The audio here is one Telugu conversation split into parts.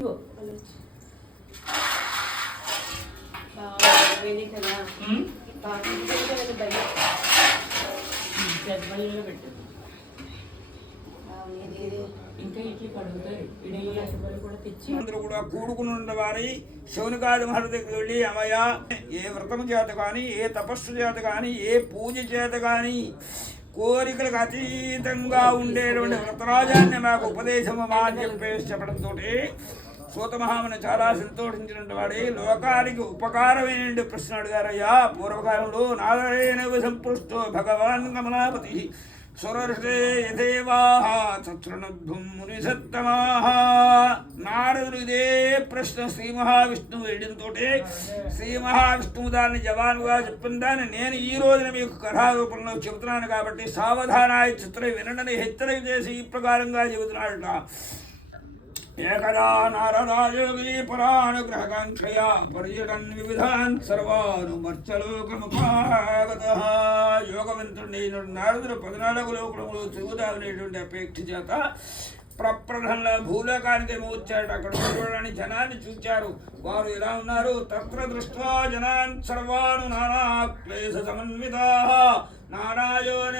అందరూ కూడా కూడుకుని ఉన్నవారి శౌనకాది మహర్షి దగ్గరికి వెళ్ళి అమ్మయ్య ఏ వ్రతము చేత కానీ ఏ తపస్సు చేత కానీ ఏ పూజ చేత కానీ కోరికలకు అతీతంగా ఉండేటువంటి వ్రతరాజాన్ని మాకు ఉపదేశమా అని చెప్పేసి చెప్పడంతో సూత మహాముని చాలా సంతోషించినటువంటి వాడి లోకానికి ఉపకారమైన ప్రశ్న అడిగారయ్యా. పూర్వకాలంలో నారాయణ సంపృష్టో భగవాన్ కమలాపతి సురర్షే యథేవాహ చృణుద్ధుం మునిసత్తమాహ. నారదుడు ఇదే ప్రశ్న శ్రీ మహావిష్ణువు వేయడంతో శ్రీ మహావిష్ణువు దాన్ని జవానుగా చెప్పిన దాన్ని నేను ఈ రోజున మీకు కథారూపంలో చెబుతున్నాను కాబట్టి సావధానాయ చిత్ర వినడని హెచ్చరిక చేసి ఈ ప్రకారంగా చెబుతున్నాడట. ఏకదా నారదాయోగి పరానుగ్రహకాంక్షయా పర్యటన్ వివిధాన్ సర్వాను మర్చలోకముపాగతః. యోగవంతుడి నారదుడు 14 లోకములు తిరుగుదామనేటువంటి అపేక్ష చేత ప్రప్రథంలో భూలోకానికి వచ్చాడు. అక్కడ చూడడానికి జనాన్ని చూచారు. వారు ఎలా ఉన్నారు? తత్ర దృష్ట్వా జనాన్ సర్వాను నానా క్లేశ సమన్వితాః నారాయణ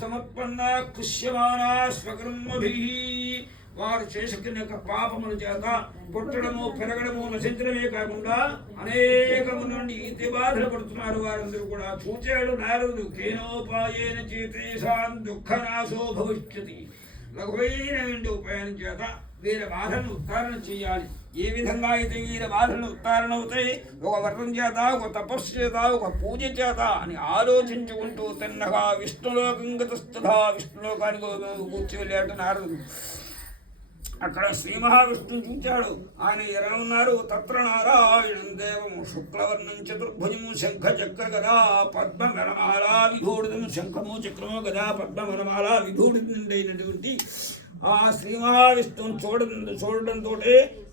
సమత్పన్న కుష్యమానా స్వకర్మభిః. వారు చేసుకునే పాపముల చేత పుట్టడము పెరగడము నశించడమే కాకుండా అనేకము నుండి ఈతి బాధలు పడుతున్నారు. వారందరూ కూడా చూచాడు నారదుడు. కేనోపాయేన చేతేషాం దుఃఖనాశో భవిష్యతి. లఘువైన ఉపాయం చేత వీరి బాధలను ఉత్తారణ చేయాలి. ఏ విధంగా అయితే వీరి బాధలను ఉత్తారణ అవుతాయి? ఒక వ్రతం చేత, ఒక తపస్సు చేత, ఒక పూజ చేత అని ఆలోచించుకుంటూ తిన్నగా విష్ణులోకంగతస్థుడా విష్ణులోకానికి కూర్చి వెళ్ళాడు నారదుడు. అక్కడ శ్రీ మహావిష్ణువు చూచాడు. ఆయన ఎలా ఉన్నారు? తత్ర నారాయణం దేవం శుక్లవర్ణం చతుర్భుజం శంఖ చక్ర గదా పద్మ వనమాలా విభూడితం. శంఖము చక్రము గదా పద్మ వనమాలా విభూడితమైనటువంటి ఆ శ్రీ మహావిష్ణువుని చూడడంతో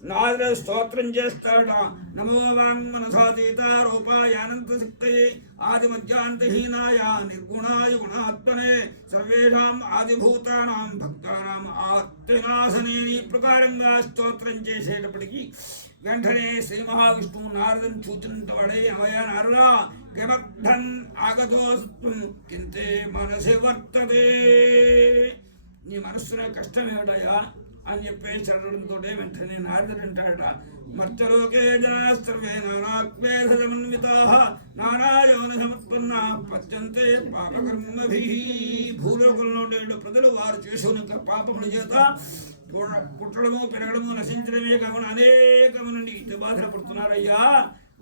నారదుడు స్తోత్రం చేస్తాడ. నమో వాంగ్మనసాతీత రూపాయానంత శక్తయే ఆది మధ్యాంతహీనాయ నిర్గుణాయ గుణాత్మనే సర్వేషాం ఆదిభూతానాం భక్తానాం ఆత్మనాశనే. ఈ ప్రకారంగా స్తోత్రం చేసేటప్పటికీ వెంటనే శ్రీ మహావిష్ణువు నారదుని చూచినంత వాడే అమయ నారదా కిమర్థం ఆగతోస్త్వం కింతే మనసి వర్తతే. నీ మనస్సులో కష్టం ఏమిటయా అని చెప్పేసి అడగడంతో వెంటనే నారదుడు అంటాడట. మర్చలోకే జనాస్త్రవే నానాక్లేశ సమన్వితాః నానాయోన సమత్పన్నా పద్యంతే పాపకర్మభిః. భూలోకంలో ఉండే ప్రజలు వారు చేసుకున్న పాపముల చేత పుట్టడము పెరగడము నశించడమే కాకుండా అనేకము నుండి ఇంత బాధలు పడుతున్నారయ్యా.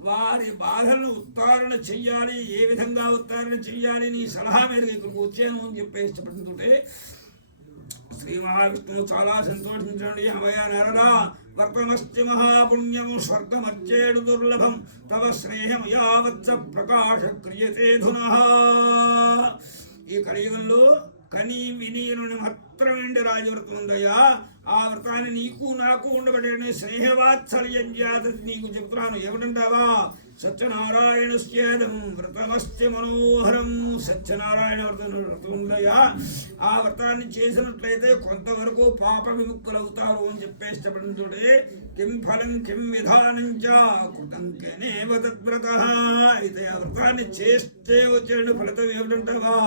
వారి బాధలను ఉత్తారణ చెయ్యాలి. ఏ విధంగా ఉత్తారణ చెయ్యాలి నీ సలహా మేరకు ఇక్కడికి వచ్చాను అని చెప్పేసి చెప్పడంతో శ్రీ మహావిష్ణువు చాలా సంతోషించండి. అమయ నారదా వర్తమస్తి మహాపుణ్యము స్వర్గమర్చేడు దుర్లభం తవ స్నేహమయావత్స ప్రకాశ క్రియతే ధునః. ఈ కలియుగంలో కని వినీయుని మాత్రమేంటి రాజవ్రతం ఉందయ్యా. ఆ వ్రతాన్ని నీకు నాకు ఉండబడే స్నేహవాత్సల్యం జాతది నీకు చెప్తున్నాను. ఏమిటంటావా? సత్యనారాయణస్యేదం వ్రతమస్తి మనోహరం. సత్యనారాయణ వ్రతం ఉందయ్యా. ఆ వ్రతాన్ని చేసినట్లయితే కొంతవరకు పాప విముక్తులవుతారు అని చెప్పేసి చెప్పడంతో కిం ఫలం కిం విధానం చ కృతం కెనేవ తద్వ్రతః. అయితే ఆ వ్రతాన్ని చేస్తే వచ్చే ఫలితం ఏమిటంటావా?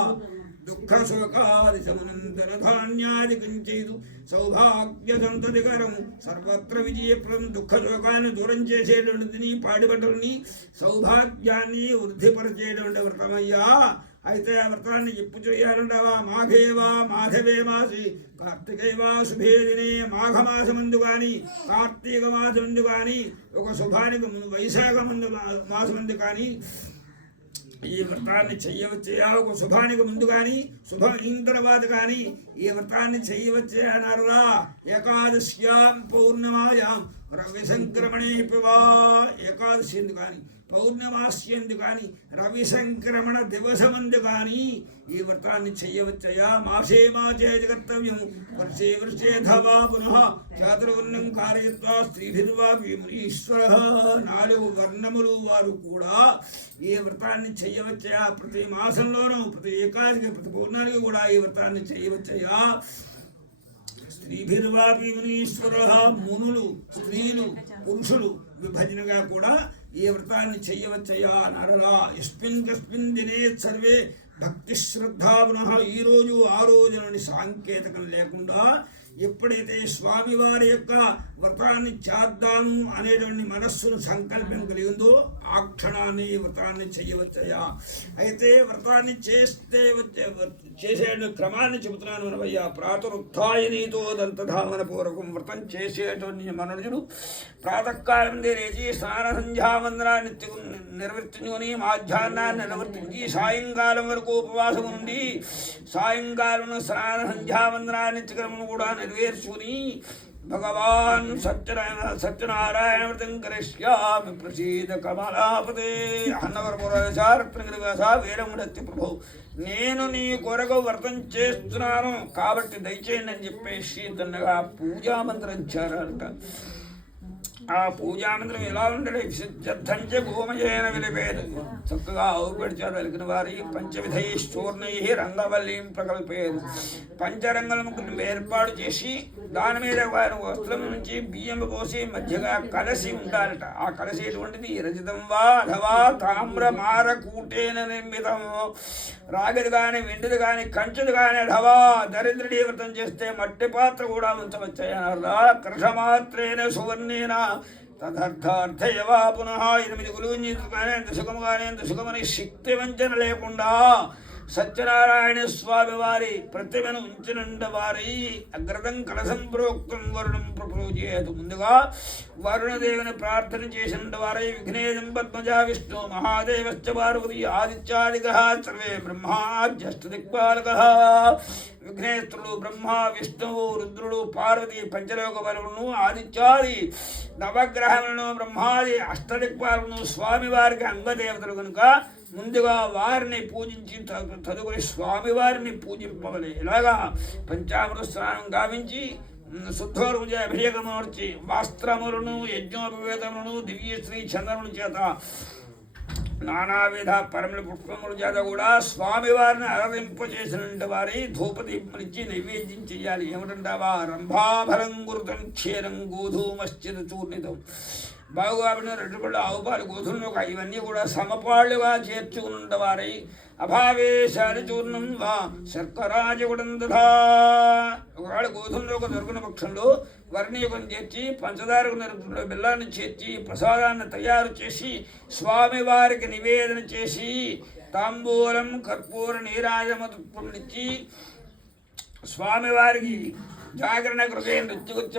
దుఃఖ శోకాది సమునంతర ధాన్యాది కంచేదు సౌభాగ్య సంతతికరం సర్వత్ర విజయప్రదం. దుఃఖ శోకాన్ని దూరం చేసేటువంటిది పాడిబట్టలని సౌభాగ్యాన్ని వృద్ధిపరిచేటువంటి వ్రతమయ్యా. అయితే ఆ వ్రతాన్ని ఎప్పుడు చేయాలంటావా? మాఘేవా మాధవే మాసి కార్తీకైవా శుభే దినే. మాఘమాసమందు కానీ కార్తీక మాసమందు కానీ ఒక శుభానికి ముందు వైశాఖ మాసమందు కానీ ఈ వ్రతాన్ని చెయ్యవచ్చా? ఒక శుభానికి ముందు కానీ శుభం అయిన తర్వాత కానీ ఈ వ్రతాన్ని చెయ్యవచ్చే అన్నారా? ఏకాదశ్యాం పౌర్ణమాయాం రవి సంక్రమణే పివా. ఏకాదశి ఎందు కానీ పౌర్ణమాసి ఎందు కానీ రవి సంక్రమణ దివసమందు కానీ ఈ వ్రతాన్ని చెయ్యవచ్చయా? మాసే మాచే కర్తవ్యం వర్షే వర్షే ధవా పునః చాతుర్వర్ణం కారయత్వా స్త్రీభిర్వాపి మునీశ్వరః. 4 వర్ణములు వారు కూడా ఈ వ్రతాన్ని చెయ్యవచ్చయా? ప్రతి మాసంలోనూ ప్రతి ఏకాదశికి ప్రతి పౌర్ణానికి కూడా ఈ వ్రతాన్ని చెయ్యవచ్చయా? స్త్రీభిర్వాపి మునీశ్వర, మునులు స్త్రీలు పురుషులు విభజనగా కూడా ఈ వ్రతాన్ని చెయ్యవచ్చయ్యా నరలా. యస్మిన్ కస్మిన్ దినే సర్వే భక్తి శ్రద్ధాపున, ఈరోజు ఆ రోజునని సాంకేతికం లేకుండా ఎప్పుడైతే స్వామివారి యొక్క వ్రతాన్ని చేద్దాము అనేటువంటి మనస్సును సంకల్పం కలిగిందో ఆ క్షణాన్ని ఈ వ్రతాన్ని చెయ్యవచ్చయ్యా. అయితే వ్రతాన్ని చేసే క్రమాన్ని చెబుతున్నాను మనవయ్యా. ప్రాతరుత్థాయ నీతో దంతధామన పూర్వకం వ్రతం చేసేటువంటి మనుషుడు ప్రాతకాలం లేచి స్నాన సంధ్యావందనాన్ని నిర్వర్తించుకొని మాధ్యాహ్నాన్ని నిర్వర్తించి సాయంకాలం వరకు ఉపవాసం నుండి సాయంకాలం స్నాన సంధ్యావందనాన్ని నిత్యక్రమం కూడా నెరవేర్చుకుని భగవాన్ సత్యనారాయణ వ్రతం కరిష్యామి ప్రసీద కమలాపతే అన్నవరపురసారత్నగిరివాస వీరముడత్తి ప్రభు, నేను నీ కొరకు వ్రతం చేస్తున్నాను కాబట్టి దయచేయండి అని చెప్పేసి తన్నగా పూజామంత్రం ఇచ్చారంట. ఆ పూజామంత్రం ఎలా ఉండడు? విశుద్ధంచ గోమయేన విలిపేరు, చక్కగా ఆవు పెడిచారు అలికిన వారి పంచవిధైశ్చూర్ణై రంగవల్లీం ప్రకల్పేరు. పంచరంగములను ఏర్పాటు చేసి దాని మీద వారి వస్త్రం నుంచి బియ్యం పోసి మధ్యగా కలసి ఉండాలట. ఆ కలసి ఎటువంటిది? రజితం వా అథవా తామ్ర మార కూటేన నిర్మితం, రాగిది కానీ వెండిది కానీ కంచుది కానీ అథవా దరిద్రుడి వ్రతం చేస్తే మట్టి పాత్ర కూడా ఉంచవచ్చాయనరా. కృషమాత్రేన సువర్ణేన తదర్థార్థయవా పునః 8 గులువుంజీతులు కానీ ఎంత సుఖము కానీ ఎంత సుఖమని శక్తి వంచన లేకుండా సత్యనారాయణ స్వామి వారి ప్రతిమను ఉంచినండ వారి అగ్రతం కలసం ప్రోక్తం వరుణం ప్రపూజేతు. ముందుగా వరుణదేవుని ప్రార్థన చేసినండ వారై విఘ్నేశం పద్మజా విష్ణు మహాదేవశ్చ పార్వతి ఆదిత్యాదిగః సర్వే బ్రహ్మాజ్యష్టదిక్పాలక. విఘ్నేశ్వరుడు బ్రహ్మ విష్ణువు రుద్రుడు పార్వతి పంచలోక బలులను ఆదిత్యాది నవగ్రహములను బ్రహ్మాది అష్టదిక్పాలను స్వామివారికి అంగదేవతలు కనుక ముందుగా వారిని పూజించి తదుపరి స్వామివారిని పూజింపవలే. ఇలాగా పంచామృత స్నానం గావించి శుద్ధోర్ముజ అభిషేకమూర్చి వస్త్రములను యజ్ఞోపవేతములను దివ్యశ్రీ చంద్రముల చేత నానావిధ పరమల పుష్పముల చేత కూడా స్వామివారిని అలరింపచేసినటువంటి వారి ధూపదీపములిచ్చి నైవేద్యం చెయ్యాలి. ఏమిటంటావా? రంభాఫలం గురుతం క్షీరం గోధూమశ్చిత చూర్ణితం, బాగుగాబడిన 2 పళ్ళు ఆవు పాలు గోధుమలు ఇవన్నీ కూడా సమపాళ్ళుగా చేర్చుకున్న వారై అభావేశాలి చూర్ణం వా శర్కరాజగుడం దధా. ఒకవేళ గోధుమలో దొరికిన పక్షంలో వర్ణీయుగం చేర్చి పంచదారకు నరుకున్న బెల్లాన్ని చేర్చి ప్రసాదాన్ని తయారు చేసి స్వామివారికి నివేదన చేసి తాంబూలం కర్పూర నీరాజమతుప్పనిచ్చి స్వామివారికి జాగరణ కృతే నృత్యగుచ్చ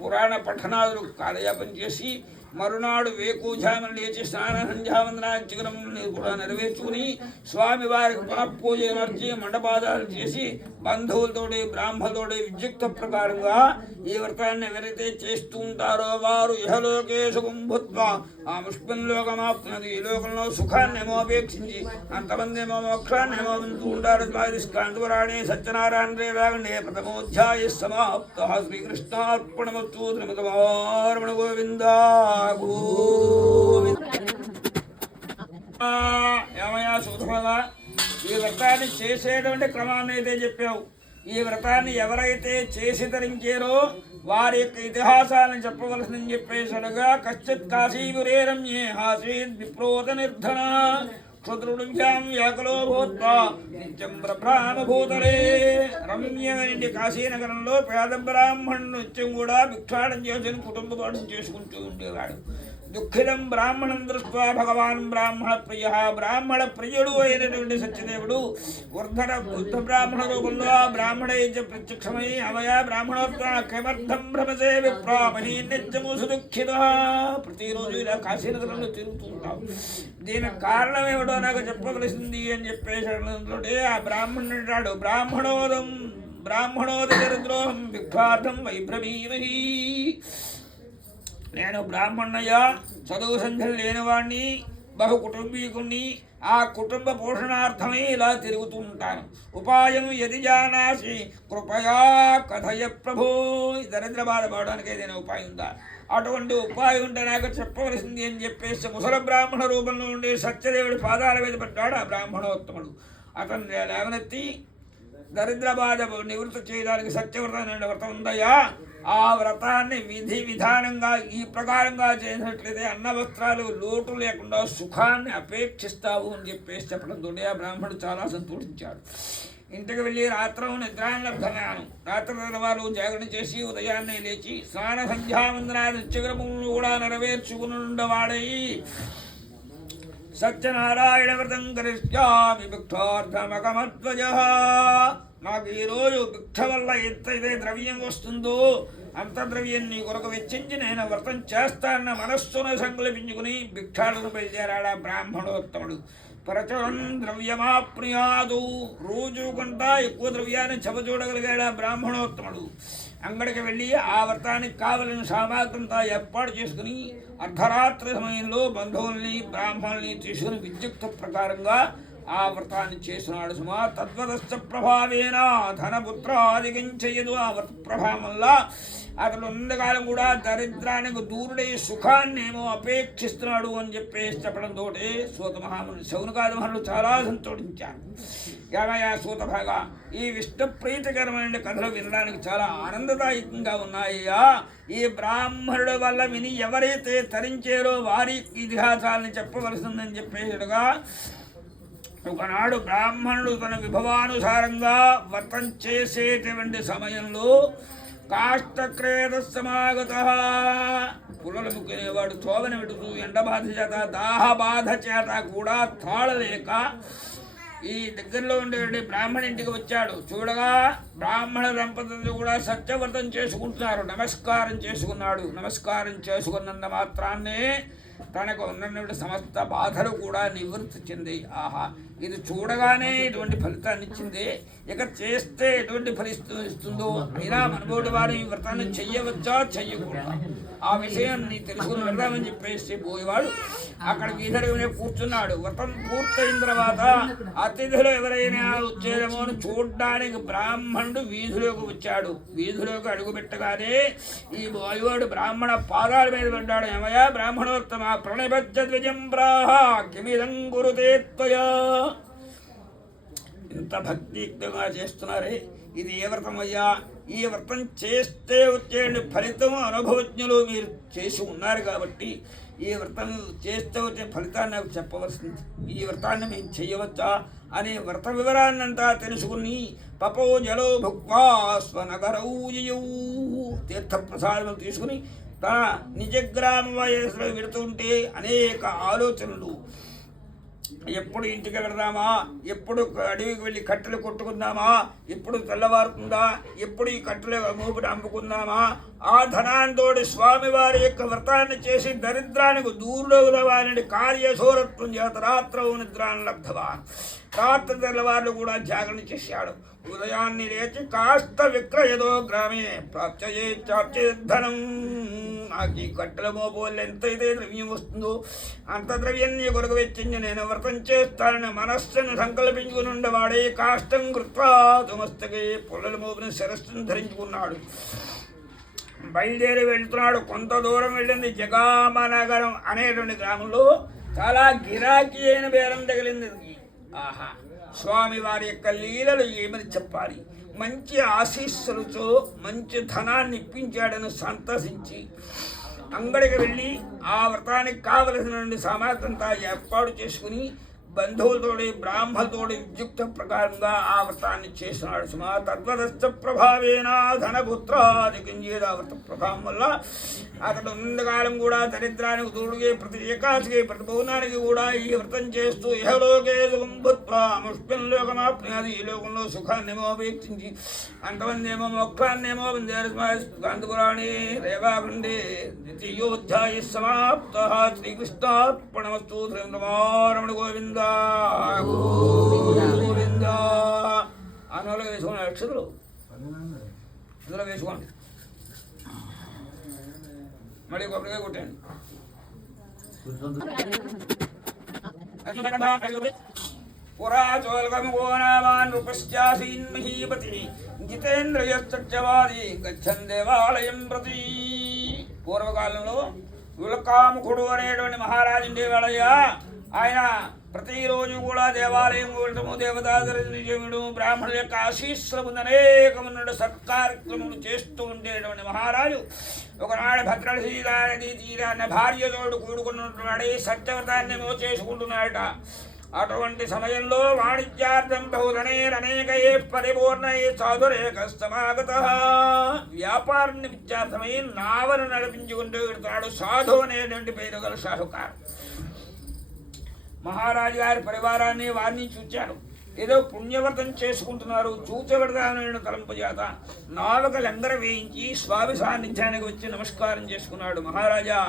పురాణ పఠనాదులు కాలయాపన చేసి మరునాడు వేకూజామని లేచి స్నాన సంధ్యావందనాన్ని కూడా నెరవేర్చుకుని స్వామివారికి పునఃపూజ నడిచి మండపాదాలు చేసి బంధువులతోటి బ్రాహ్మణులతోటి విద్యుక్త ప్రకారంగా ఈ వ్రతాన్ని ఎవరైతే చేస్తూ ఉంటారో వారు ఇహలోకే సుఖం భూత్వా ఆ ముష్పంలోకమాప్తున్నది. ఈ లోకంలో సుఖాన్ని ఏమో అపేక్షించి అంతమంది ఏమో మోక్షాన్ని ఏమో వింటూ ఉంటారు. స్కాంతురాణి సత్యనారాయణ రేవాగండే ప్రథమోధ్యాయ సమాప్త. శ్రీకృష్ణార్పణమస్తు. శ్రీమతమారమణ గోవిందా ఏమయ్యా సూత్రమా, ఈ వ్రతాన్ని చేసేటువంటి క్రమాన్ని అయితే చెప్పావు. ఈ వ్రతాన్ని ఎవరైతే చేసి ధరించారో వారి యొక్క ఇతిహాసాలను చెప్పవలసిందని చెప్పేసడగా కశ్చిత్ కాశీపురేరమ్యే హాసీద్ విప్రోత నిర్ధన క్షుద్రుడుభ్యాం వ్యాకులో భూత్వా నిత్యం బ్రహ్మామభూతలే. రమ్యమైన కాశీనగరంలో పేద బ్రాహ్మణుడు నిత్యం కూడా భిక్షాటం చేసుకుని కుటుంబ పాఠం చేసుకుంటూ ఉండేవాడు. దుఃఖితం బ్రాహ్మణం దృష్ట్వా భగవాన్ బ్రాహ్మణ ప్రియ, బ్రాహ్మణ ప్రియుడు అయినటువంటి సత్యదేవుడు వృద్ధ బ్రాహ్మణ రూపంలో ఆ బ్రాహ్మణే ప్రత్యక్షమై అవయ బ్రాహ్మణోత్వ కిమర్థం భ్రమసే విప్రామణి నిత్యము సుదుఃఖిత. ప్రతిరోజు ఇలా కాశీనగరంలో తిరుగుతూ ఉంటాం. దీనికి కారణం ఏమిటో నాకు చెప్పవలసింది అని చెప్పేసి ఆ బ్రాహ్మణుడు అంటాడు, బ్రాహ్మణోదరిద్రోహం భిక్షార్థం వైభ్రమీమహి. నేను బ్రాహ్మణయ్యా, చదువు సంధ్యలు లేనివాడిని, బహు కుటుంబీకుణ్ణి. ఆ కుటుంబ పోషణార్థమై ఇలా తిరుగుతూ ఉంటాను. ఉపాయం యది జానాసి కృపయా కథయ ప్రభో. దరిద్ర బాధపడడానికి ఏదైనా ఉపాయం ఉందా? అటువంటి ఉపాయం ఉంటే నాకు చెప్పవలసింది అని చెప్పేసి ముసల బ్రాహ్మణ రూపంలో ఉండే సత్యదేవుడి పాదాల మీద పడ్డాడు ఆ బ్రాహ్మణోత్తముడు. అతను లేవనెత్తి దరిద్ర బాధ నివృత్తి చేయడానికి సత్యవ్రతం అనే వ్రతం ఉందయ్యా. ఆ వ్రతాన్ని విధి విధానంగా ఈ ప్రకారంగా చేసినట్లయితే అన్న వస్త్రాలు లోటు లేకుండా సుఖాన్ని అపేక్షిస్తావు అని చెప్పేసి చెప్పడంతో ఆ బ్రాహ్మణుడు చాలా సంతోషించాడు. ఇంటికి వెళ్ళి రాత్రం నిద్రాలబ్ధమాను. రాత్రి వారు జాగరణ చేసి ఉదయాన్నే లేచి స్నాన సంధ్యావందనాది నిత్యక్రమములను కూడా నెరవేర్చుకున్నవాడై సత్యనారాయణ వ్రతం కరిష్యామి భిక్షార్థమకమధ్వజ. నాకు ఈరోజు భిక్ష వల్ల ఎంతైతే ద్రవ్యం వస్తుందో అంత ద్రవ్యం నీ కొరకు వెచ్చించి నేను వ్రతం చేస్తానన్న మనస్సును సంకల్పించుకుని భిక్షాటను బయలుదేరాడా బ్రాహ్మణోత్తముడు. పరచరం ద్రవ్యమాప్నుయాదు. రోజు కంటా ఎక్కువ ద్రవ్యాన్ని చెబచూడగలిగాడా బ్రాహ్మణోత్తముడు. అంగడికి వెళ్ళి ఆ వ్రతానికి కావలసిన సామాగ్రంతా ఏర్పాటు చేసుకుని అర్ధరాత్రి సమయంలో బంధువుల్ని బ్రాహ్మణుల్ని తీసుకుని విద్యుక్త ప్రకారంగా ఆ వ్రతాన్ని చేసినాడు. సుమా తద్వదశ్చ ప్రభావేన ధనపుత్రాదికించయ్యదు. ఆ వ్రత ప్రభావం వల్ల అతడు ఉన్నకాలం కూడా దరిద్రానికి దూరుడై సుఖాన్ని ఏమో అపేక్షిస్తున్నాడు అని చెప్పేసి చెప్పడంతో సూత మహాముని శౌనకాది మహర్షులు చాలా సంతోషించారు. ఏమయ్యా సూతభాగా, ఈ విష్ణు ప్రీతికరమైన కథలు వినడానికి చాలా ఆనందదాయకంగా ఉన్నాయ్యా. ఈ బ్రాహ్మణుడు వల్ల విని ఎవరైతే తరించారో వారి ఇతిహాసాలని చెప్పవలసిందని చెప్పేసిగా ఒకనాడు బ్రాహ్మణుడు తన విభవానుసారంగా వ్రతం చేసేటువంటి సమయంలో కాష్టక్రేత సమాగత. పుల్లలు ముక్కునేవాడు శోభన పెడుతూ ఎండబాధ చేత దాహబాధ చేత కూడా తాళలేక ఈ దగ్గరలో ఉండేటువంటి బ్రాహ్మణ ఇంటికి వచ్చాడు. చూడగా బ్రాహ్మణ దంపతులు కూడా సత్యవ్రతం చేసుకుంటున్నారు. నమస్కారం చేసుకున్నాడు. నమస్కారం చేసుకున్నంత మాత్రాన్నే తనకు ఉన్నటువంటి సమస్త బాధలు కూడా నివృత్తి చెంది. ఆహా, ఇది చూడగానే ఎటువంటి ఫలితాన్ని ఇచ్చింది, ఇక చేస్తే ఎటువంటి ఫలితం ఇస్తుందో మీరా మనబోటి వారు ఈ వ్రతాన్ని చెయ్యవచ్చా చెయ్యకూడదా ఆ విషయాన్ని తెలుసుకుని వెళ్దామని చెప్పేసి పోయేవాడు అక్కడ వీధుల కూర్చున్నాడు. వ్రతం పూర్తయిన తర్వాత అతిథులు ఎవరైనా వచ్చేదేమో అని చూడ్డానికి బ్రాహ్మణుడు వీధిలోకి వచ్చాడు. వీధిలోకి అడుగుపెట్టగానే ఈ పోయేవాడు బ్రాహ్మణ పాదాల మీద పడ్డాడు. ఏమయ్యా బ్రాహ్మణోత్తమ ప్రణిబద్ధ ద్విజం బ్రాహ కిమిదం గురుతే త్వయా. ఇంత భక్తియుక్తంగా చేస్తున్నారే, ఇది ఏ వ్రతం అయ్యా? ఈ వ్రతం చేస్తే వచ్చే ఫలితం అనుభవజ్ఞులు మీరు చేసి ఉన్నారు కాబట్టి ఈ వ్రతం చేస్తే వచ్చే ఫలితాన్ని నాకు చెప్పవలసింది. ఈ వ్రతాన్ని మేము చేయవచ్చా అనే వ్రత వివరాన్నంతా తెలుసుకుని పపో జలో భుక్వా స్వనగరౌజయూ తీర్థప్రసాదం తీసుకుని తన నిజగ్రామ వయసులో వెళుతుంటే అనేక ఆలోచనలు. ఎప్పుడు ఇంటికి వెళదామా, ఎప్పుడు అడవికి వెళ్ళి కట్టెలు కొట్టుకుందామా, ఎప్పుడు తెల్లవారుతుందా, ఎప్పుడు ఈ కట్టెలు మూపుడు అమ్ముకుందామా, ఆ ధనాంతోటి స్వామివారి యొక్క వ్రతాన్ని చేసి దరిద్రానికి దూరుడవులవాని కార్యశూరత్వం చేత రాత్రవు నిద్రాన్ని లబ్ధవాన్. రాత్రి తెల్లవారులు కూడా జాగరణ చేశాడు. ఉదయాన్ని లేచి కాస్త విక్రయదో గ్రామే ప్రాప్చే ధనం. నాకు ఈ కట్టెల మోపోళ్ళు ఎంతైతే ద్రవ్యం వస్తుందో అంత ద్రవ్యాన్ని కొరకు వెచ్చించి నేను వ్రతం చేస్తానని మనస్సును సంకల్పించుకుని ఉండేవాడే కాష్టం కృత్వా తుమస్తకే పొల్లల మోపుని శిరస్సును ధరించుకున్నాడు. బయలుదేరి వెళ్తున్నాడు. కొంత దూరం వెళ్ళింది. జగామనగరం అనేటువంటి గ్రామంలో చాలా గిరాకీ అయిన బేరం తగిలింది. ఆహా, స్వామివారి యొక్క లీలలు ఏమని చెప్పాలి. మంచి ఆశీస్సులతో మంచి ధనాన్ని ఇప్పించాడని సంతసించి అంగడికి వెళ్ళి ఆ వ్రతానికి కావలసిన సామాగ్రంతా ఏర్పాటు చేసుకుని బంధువులతోటి బ్రాహ్మణులతోటి విద్యుక్త ప్రకారంగా ఆ వ్రతాన్ని చేసినాడు. సుమా తద్వదశ్చ ప్రభావేన ధనపుత్రాదికించేది. ఆ వ్రత ప్రభావం వల్ల అతడు ఉన్నకాలం కూడా దరిద్రానికి దూడుగే ప్రతి ఏకాశికి ప్రతి భవనానికి కూడా ఈ వ్రతం చేస్తూ ఇహలోకే సుఖం భూత్వా ముష్యంలోకమాప్నుయాది. ఈ లోకంలో సుఖాన్నేమో అపేక్షించి అంతమంది ఏమో మోక్షాన్నేమో కాంతపురాణి రేవాఖండే ద్వితీయోధ్యాయ సమాప్త. శ్రీకృష్ణార్పణమస్తు. శ్రీరమణ గోవింద గోవింద. ఆనలో వేసుకోండి, అక్షతులు ఇందులో వేసుకోండి. మళ్ళీ కొబ్బరిగా కొట్టండి. పురాచోల్కమోనామాన్ రూపశ్చాసీన్మహీపతి జితేంద్రియశ్చవాది గచ్చన్ దేవాలయం ప్రతి. పూర్వకాలంలో ఉల్కాముఖుడు అనేటువంటి మహారాజు ఉండేవాడయ్యా. ఆయన ప్రతిరోజు కూడా దేవాలయం వెళ్ళటము దేవతాదర్శనము బ్రాహ్మణుల యొక్క ఆశీస్సుల ముందు అనేకమున్న సత్కార్యక్రమాలు చేస్తూ ఉండేటువంటి మహారాజు ఒకనాడు భద్రశీలానది తీరాన్ని భార్యతోడు కూడుకున్నటువంటి సత్యవ్రతాన్ని చేసుకుంటున్నాడట. అటువంటి సమయంలో వాణిజ్యార్థం బహుధనేరనేకయే పరిపూర్ణయే సాధురేక సమాగత వ్యాపార నిమిత్తార్థమై నావను నడిపించుకుంటూ వెళ్తాడు సాధు అనేటువంటి పేరు గల షాహుకారు. మహారాజు గారి పరివారాన్ని వారిని చూచారు. ఏదో పుణ్యవ్రతం చేసుకుంటున్నారు. చూచబడదానైన తలంపు చేత నాలుక లంగర వేయించి స్వామి సాన్నిధ్యానికి వచ్చి నమస్కారం చేసుకున్నాడు. మహారాజా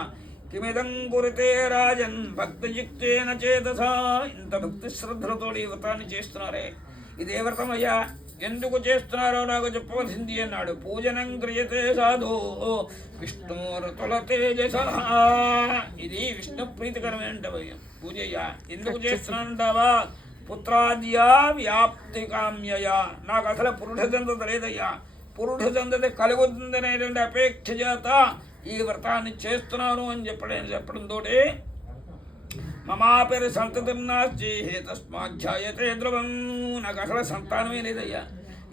కిమిదం కురితే రాజన్ భక్తియుక్తేన చేతసా, ఇంత భక్తి శ్రద్ధలతో ఈ వ్రతాన్ని చేస్తున్నారే, ఇదే వ్రతమయ్యా, ఎందుకు చేస్తున్నారో నాకు చెప్పవలసింది అన్నాడు. పూజనం క్రియతే సాధు విష్ణురతుల తేజస, ఇది విష్ణు ప్రీతికరమైన పూజయ్యా. ఎందుకు చేస్తున్నానంటావా? పుత్రాద్యా వ్యాప్తి కామ్యయా, నాకు అసలు పురుషజంతత లేదయ్యా, పురుషజంతత కలుగుతుందనేటువంటి అపేక్ష చేత ఈ వ్రతాన్ని చేస్తున్నాను అని చెప్పడంతో మమాపేరు సంతతం నాస్తి తస్మాధ్యాయతే ధ్రువం, నాకు అసలు సంతానమే లేదయ్యా,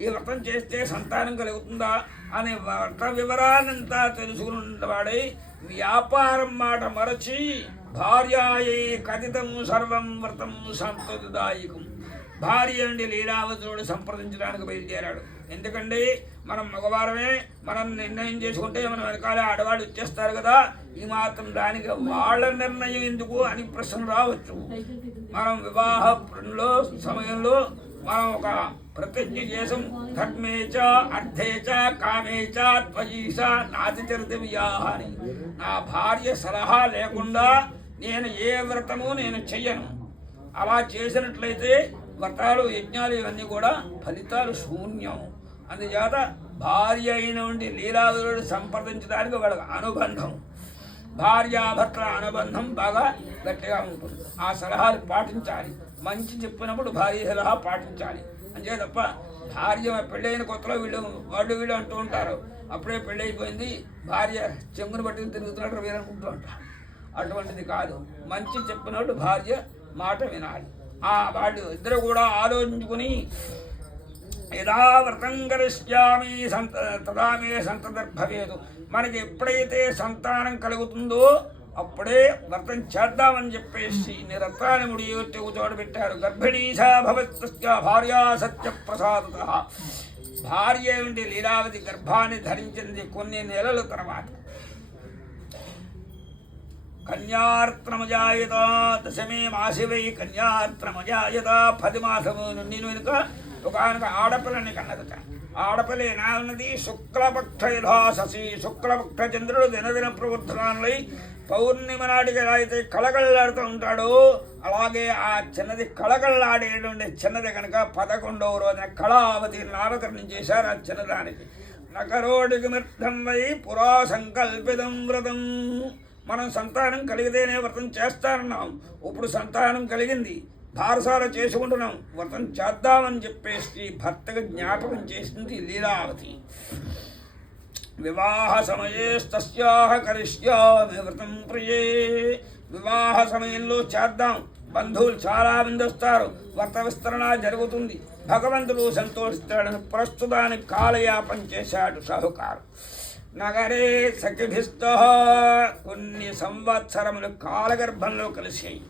ఈ వ్రతం చేస్తే సంతానం కలుగుతుందా అనే వ్రత వివరాలంతా తెలుసుకున్నవాడై వ్యాపారం మాట మరచి భార్యాయే కథితం సర్వం వ్రతం సంతతిదాయకం, భార్య అండి లీలావతుడు సంప్రదించడానికి బయలుదేరాడు. ఎందుకంటే మనం మగవారమే, మనం నిర్ణయం చేసుకుంటే మనం వెనకాల ఆడవాళ్ళు వచ్చేస్తారు కదా, ఈ మాత్రం దానికి వాళ్ళ నిర్ణయం ఎందుకు అని ప్రశ్న రావచ్చు. మనం వివాహంలో సమయంలో మనం ఒక ప్రతిజ్ఞ చేసాం, ధర్మేచ అర్థేచ కామేచ త్వయీష నాతిచరిత వియాహ అని. నా భార్య సలహా లేకుండా నేను ఏ వ్రతము నేను చెయ్యను. అలా చేసినట్లయితే వ్రతాలు యజ్ఞాలు ఇవన్నీ కూడా ఫలితాలు శూన్యం. అందుచేత భార్య అయినటువంటి లీలావతుడు సంప్రదించడానికి వాళ్ళకి అనుబంధం, భార్యాభర్తల అనుబంధం బాగా గట్టిగా ఉంటుంది. ఆ సలహాలు పాటించాలి. మంచి చెప్పినప్పుడు భార్య సలహా పాటించాలి. అంతే తప్ప భార్య పెళ్ళైన కొత్తలో వీళ్ళు అంటూ ఉంటారు, అప్పుడే పెళ్ళైపోయింది భార్య చెంగును పట్టుకుని తిరుగుతున్నట్టు వీరనుకుంటూ ఉంటారు. అటువంటిది కాదు. మంచి చెప్పినప్పుడు భార్య మాట వినాలి. వాళ్ళు ఇద్దరు కూడా ఆలోచించుకుని యదా వ్రతం కరిష్యామి తదా మే సంతతిర్భవేతు, మనకి ఎప్పుడైతే సంతానం కలుగుతుందో అప్పుడే వ్రతం చేద్దామని చెప్పేసి నిరతాన్ని ముడి చోటు పెట్టారు. గర్భిణీశా భవత్య భార్యా సత్యప్రసాదత, భార్య ఏమిటి లీలావతి గర్భాన్ని ధరించింది కొన్ని నెలల తర్వాత. కన్యార్త్రమజాయత దశమే మాసి వై కన్యార్త్రమజాయత, 10 మాసము నుండి వెనుక ఒకనొక ఆడపిల్లని కన్నదట. ఆడపిల్ల ఎలా ఉన్నది? శుక్లపక్ష యథా శశి, శుక్లపక్ష చంద్రుడు దినదిన ప్రవృద్ధులై పౌర్ణిమ నాటికి ఎలా అయితే కళకళలాడుతూ ఉంటాడో అలాగే ఆ చిన్నది కళకళలాడేటువంటి చిన్నది కనుక 11వ రోజున కళావతి నామకరణం చేశారు ఆ చిన్నదానికి. నకరోడికి మిర్థం వై పురా సంకల్పితం వ్రతం, మనం సంతానం కలిగితేనే వ్రతం చేస్తానన్నాం, ఇప్పుడు సంతానం కలిగింది, భారసాల చేసుకుంటున్నాం, వ్రతం చేద్దామని చెప్పేసి భర్తకు జ్ఞాపకం చేసింది లీలావతి. వివాహ సమయేస్తస్యాహ కరిష్యామి వ్రతం ప్రియే, వివాహ సమయంలో చేద్దాం, బంధువులు చాలా మంది వస్తారు, వ్రత విస్తరణ జరుగుతుంది, భగవంతుడు సంతోషిస్తాడని ప్రస్తుతానికి కాలయాపన చేశాడు షాహుకారు. నగరే సఖిభిస్త, కొన్ని సంవత్సరములు కాలగర్భంలో కలిసాయి.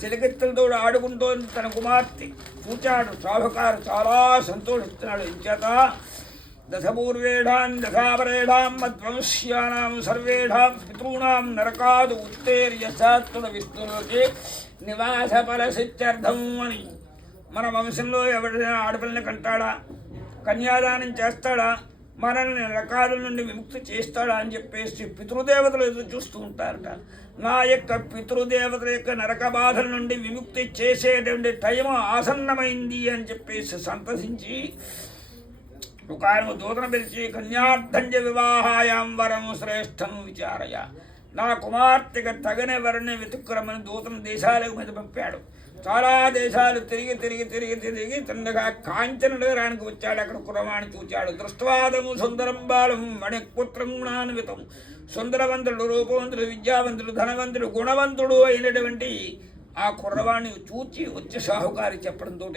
చిలికెత్తలతో ఆడుకుంటూ తన కుమార్తె చూచాడు. షాహుకారు చాలా సంతోషిస్తున్నాడు. ఇంచేత దశపూర్వేఢాం దశాపరేఢాం మధ్వంశ్యానాం సర్వేఢాం పితॄణాం నరకాదు ఉత్తేర్య సాత్తుల విష్ణులోకి నివాస ఫలసిత్యర్థం అని. మన వంశంలో ఎవరైనా ఆడపిల్లని కంటాడా, కన్యాదానం చేస్తాడా, మనల్ని నరకాల నుండి విముక్తి చేస్తాడా అని చెప్పేసి పితృదేవతలు ఎదురు చూస్తూ ఉంటారట. నా యొక్క పితృదేవతల యొక్క నరక బాధల నుండి విముక్తి చేసేటువంటి టైం ఆసన్నమైంది అని చెప్పేసి సంతసించి ఒక ఆయన దూతను పిలిచి కన్యార్థంజ వివాహాయాం వరం శ్రేష్టం విచారయ, నా కుమార్తెకు తగిన వరుణ్ణి వెతుక్కురమని దూతను దేశాలకు మీద పంపాడు. చాలా దేశాలు తిరిగి తిరిగి తిరిగి తిరిగి తిన్నగా కాంచన నగరానికి వచ్చాడు. అక్కడ కురవాణి చూచాడు. దృష్టవాదము సుందరం బాలం మణిపుత్రం గుణాన్వితం, సుందరవంతుడు, రూపవంతుడు, విద్యావంతుడు, ధనవంతుడు, గుణవంతుడు అయినటువంటి ఆ కుర్రవాణ్ణి చూచి వచ్చి షాహుకారికి చెప్పడంతో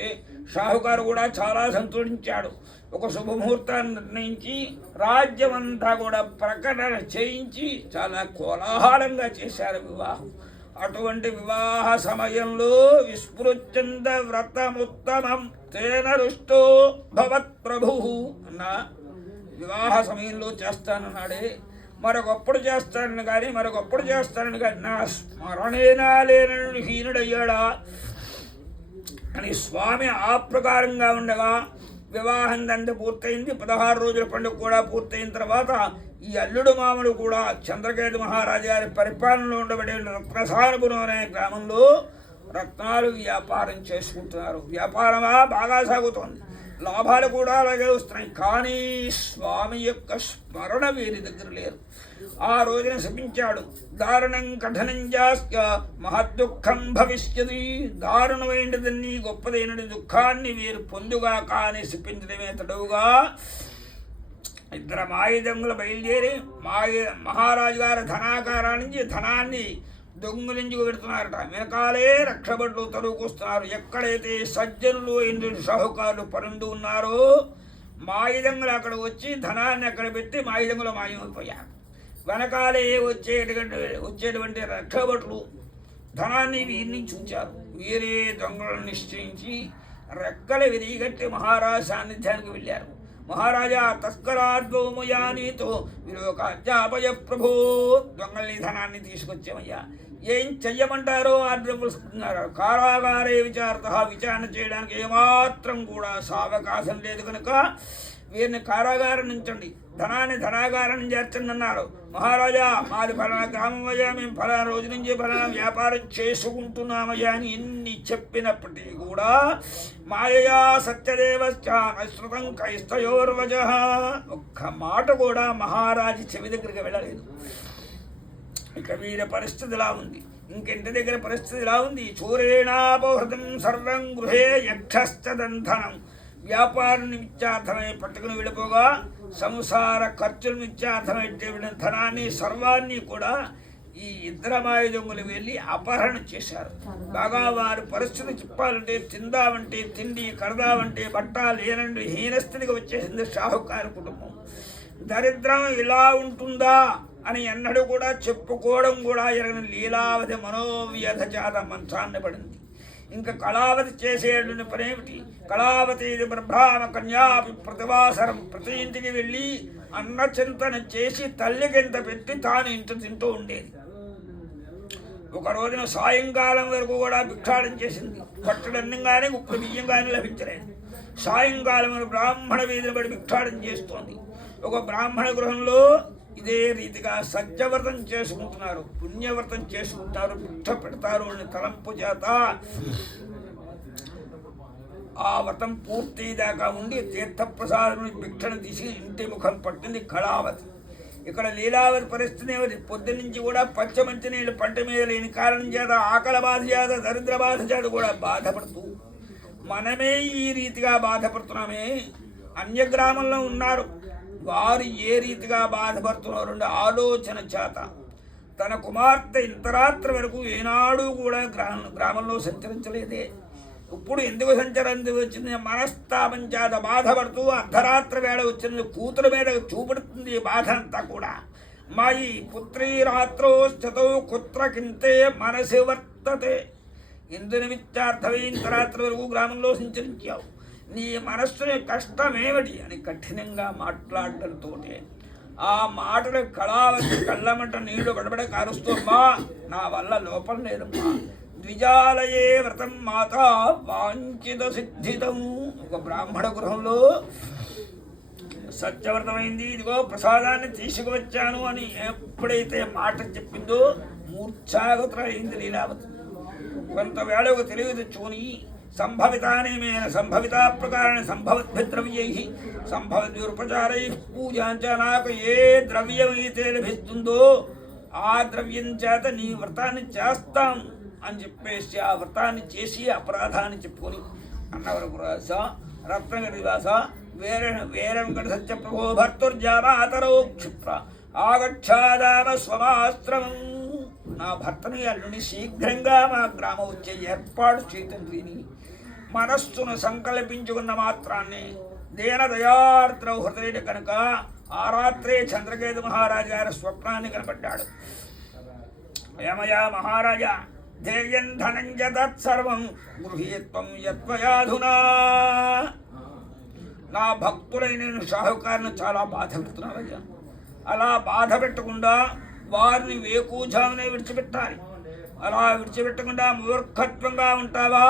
షాహుకారు కూడా చాలా సంతోషించాడు. ఒక శుభముహూర్తాన్ని నిర్ణయించి రాజ్యమంతా కూడా ప్రకటన చేయించి చాలా కోలాహలంగా చేశారు వివాహం. అటువంటి వివాహ సమయంలో విస్మృత్యంద వ్రతముత్తమం తేన రుష్టో భవత్ ప్రభు అన్న వివాహ సమయంలో చేస్తానన్నాడే, మరొకప్పుడు చేస్తానని కానీ నా స్మరణేనా లేనని హీనుడయ్యాడా అని స్వామి ఆ ప్రకారంగా ఉండగా వివాహం దంత పూర్తయింది. 16 రోజుల పండుగ కూడా పూర్తయిన తర్వాత ఈ అల్లుడు మామలు కూడా చంద్రకేతు మహారాజు గారి పరిపాలనలో ఉండబడే రత్నసానుపురం అనే గ్రామంలో రత్నాలు వ్యాపారం చేసుకుంటున్నారు. వ్యాపారమా బాగా సాగుతోంది, లాభాలు కూడా అలాగే వస్తున్నాయి. కానీ స్వామి యొక్క స్మరణ వీరి దగ్గర లేరు. ఆ రోజున శపించాడు, దారుణం కఠినం జాస్య మహద్దుఃఖం భవిష్యది. దారుణమైనదన్నీ గొప్పదైన దుఃఖాన్ని వీరు పొందుగా కానీ శపించడమే తడవుగా 2 మాయుధములు బయలుదేరి మహారాజు గారి ధనాకారా నుంచి ధనాన్ని దొంగిలించుకు పెడుతున్నారట. వెనకాలే రక్షబడులు తరువుకొస్తున్నారు. ఎక్కడైతే సజ్జనులు ఇంద్రుడు షాహుకారులు పరుండు ఉన్నారో మాయుధములు అక్కడ వచ్చి ధనాన్ని అక్కడ పెట్టి మాయుధములు మాయమైపోయారు. వెనకాలే వచ్చేటువంటి రక్షబడులు ధనాన్ని వీరిని చూచారు. వీరే దొంగలను నిశ్చయించి రెక్కలు విరిగట్టి మహారాజు సాన్నిధ్యానికి వెళ్ళారు. మహారాజా తస్కరాద్వౌమయానీతో విలోకాధ్యాపయ ప్రభో, దొంగల్ని ధనాన్ని తీసుకొచ్చామయ్యా, ఏం చెయ్యమంటారో ఆర్డర్ కారాగారే విచారణ చేయడానికి ఏమాత్రం కూడా సావకాశం లేదు కనుక వీరిని కారాగారం నుంచండి, ధనాన్ని ధనాగారం చేర్చండి అన్నారు. మహారాజా మాది ఫలానా గ్రామమయ్యా, మేము ఫలానా రోజు నుంచి ఫలానా వ్యాపారం చేసుకుంటున్నామయ్యా అని ఎన్ని చెప్పినప్పటికీ కూడా మాయయా సత్యదేవశ్రుతం కైస్తయోర్వజ, ఒక్క మాట కూడా మహారాజు చెవి దగ్గరికి వెళ్ళలేదు. ఇక వీరి పరిస్థితి ఇలా ఉంది. ఇంకెంటి దగ్గర పరిస్థితి ఇలా ఉంది. చూరేణాపహృతం సర్వం గృహే యక్షశ్చదంధనం, వ్యాపార నిమిత్తార్థమై పట్టుకుని వెళ్ళిపోగా సంసార ఖర్చుల నిత్యార్థమై ధనాన్ని సర్వాన్ని కూడా ఈ 2 మాయుధములు వెళ్ళి అపహరణ చేశారు. బాగా వారి పరిస్థితి చెప్పాలంటే తిందామంటే తిండి, కడదామంటే బట్ట లేనండి హీనస్థితికి వచ్చేసింది షాహుకారు కుటుంబం. దరిద్రం ఇలా ఉంటుందా అని ఎన్నడూ కూడా చెప్పుకోవడం కూడా ఎరగని లీలావతి మనోవ్యధ చేత మంచాన్ని పడింది. ఇంకా కళావతి చేసేటువంటి పనేమిటి? కళావతి బ్రహ్మ కన్యాపి ప్రతివాసరం, ప్రతి ఇంటికి వెళ్ళి అన్నచింతన చేసి తల్లికింత పెట్టి తాను ఇంట తింటూ ఉండేది. ఒక రోజున సాయంకాలం వరకు కూడా భిక్షాటం చేసింది. పట్టడన్నం కానీ ఉప్పుడు బియ్యం కానీ లభించలేదు. సాయంకాలం బ్రాహ్మణ వీధిని పడి భిక్షాటం చేస్తోంది. ఒక బ్రాహ్మణ గృహంలో ఇదే రీతిగా సత్యవ్రతం చేసుకుంటున్నారు, పుణ్యవ్రతం చేసుకుంటారు, భిక్ష పెడతారు అని తలంపు చేత ఆ వ్రతం పూర్తి దాకా ఉండి తీర్థప్రసాదం భిక్షను తీసి ఇంటి ముఖం పట్టింది కళావతి. ఇక్కడ లీలావతి పరిస్థితి ఏమిటి? పొద్దున్నుంచి కూడా పచ్చమంచి నీళ్ళు పంట మీద లేని కారణం చేత, ఆకలి బాధ చేత, దరిద్ర బాధ చేత కూడా బాధపడుతూ మనమే ఈ రీతిగా బాధపడుతున్నామే. అన్య గ్రామంలో ఉన్నారు, వారు ఏ రీతిగా బాధపడుతున్నారో ఆలోచన చేత తన కుమార్తె ఇంతరాత్రి వరకు ఏనాడు కూడా గ్రామంలో సంచరించలేదే. ఇప్పుడు ఎందుకు సంచరించి వచ్చింది? మనస్తాపం చేత బాధపడుతూ అర్ధరాత్రి వేళ వచ్చింది కూతురు మీద చూపెడుతుంది బాధ అంతా కూడా. మాయి పుత్రీ రాత్రో స్థితో కుత్ర కింతే మనసి వర్తతే, ఇందు నిమిత్తార్థమై ఇంతరాత్రి వరకు గ్రామంలో సంచరించావు, నీ మనస్సుని కష్టమేమిటి అని కఠినంగా మాట్లాడటంతో ఆ మాటలు కళావతి కళ్ళమంట నీళ్లు గడబడ కారుస్తోమ్మా, నా వల్ల లోపం లేదమ్మా. ద్విజాలయే వ్రతం మాత వాంఛిత సిద్ధితం. ఒక బ్రాహ్మణ గృహంలో సత్యవ్రతమైంది, ఇదిగో ప్రసాదాన్ని తీసుకువచ్చాను అని ఎప్పుడైతే మాట చెప్పిందో మూర్ఛాగతులైంది లీలావతి. కొంతవేళ ఒక తెలివి తెచ్చుకొని సంభవితానేమేన సంభవితా ప్రకారాన్ని సంభవద్భిద్రవ్యై సంభవద్యుపచారై పూజాంచ, నాకు ఏ ద్రవ్యం అయితే లభిస్తుందో ఆ ద్రవ్యం చేత నీ వ్రతాన్ని చేస్తాం అని చెప్పేసి ఆ వ్రతాన్ని చేసి అపరాధాన్ని చెప్పుకొని అన్నవరకు రాస రత్నగిరివాస వేరంకట సత్యప్రభో భర్తుర్జామాతరో క్షిప్ర ఆగచ్ఛాదామ స్వమాశ్రమం. నా భర్తని అల్లుని శీఘ్రంగా మా గ్రామం వచ్చే ఏర్పాటు చేయతండ్రిని మనస్సును సంకల్పించుకున్న మాత్రాన్ని దీనదయార్ద్ర హృదయుడు కనుక ఆ రాత్రే చంద్రకేతు మహారాజు గారి స్వప్నాన్ని కనపడ్డాడు. ఏమయ్యా మహారాజా, ధేయం ధనం జతత్సర్వం గృహీత్వం యత్వయాధునా. నా భక్తులైన నేను షాహుకారుని చాలా బాధ పెడుతున్నారయ్యా. అలా బాధ పెట్టకుండా వారిని వేకూజామునే విడిచిపెట్టాలి. అలా విడిచిపెట్టకుండా మూర్ఖత్వంగా ఉంటావా?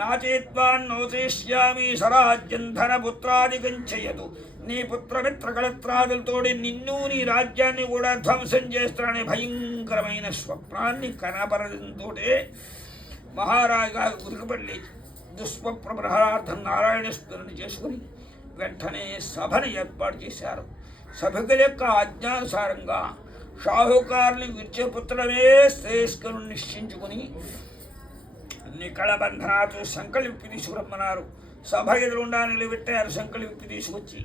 నా చేత్వాన్ నోచేష్యామి స్వరాజ్యం ధనపుత్రాదికం చెయ్యదు. నీ పుత్రమిత్రకళత్రాదులతోటి నిన్ను నీ రాజ్యాన్ని కూడా ధ్వంసం చేస్తాననే భయంకరమైన స్వప్నాన్ని కనపరడంతో మహారాజు గారు ఉరికపల్లి దుస్వప్న ప్రహారార్థం నారాయణ స్మరణ చేసుకుని వెంటనే సభను ఏర్పాటు చేశారు. సభకుల యొక్క ఆజ్ఞానుసారంగా షాహుకారుని విడిచిపుత్రమే శ్రేయస్కరుని నిశ్చయించుకుని నికళ బంధనాతో సంకలి విప్పి తీసుకురమ్మన్నారు. సభ ఎదురుండా నిలబెట్టారు. సంకలి విప్పి తీసుకొచ్చి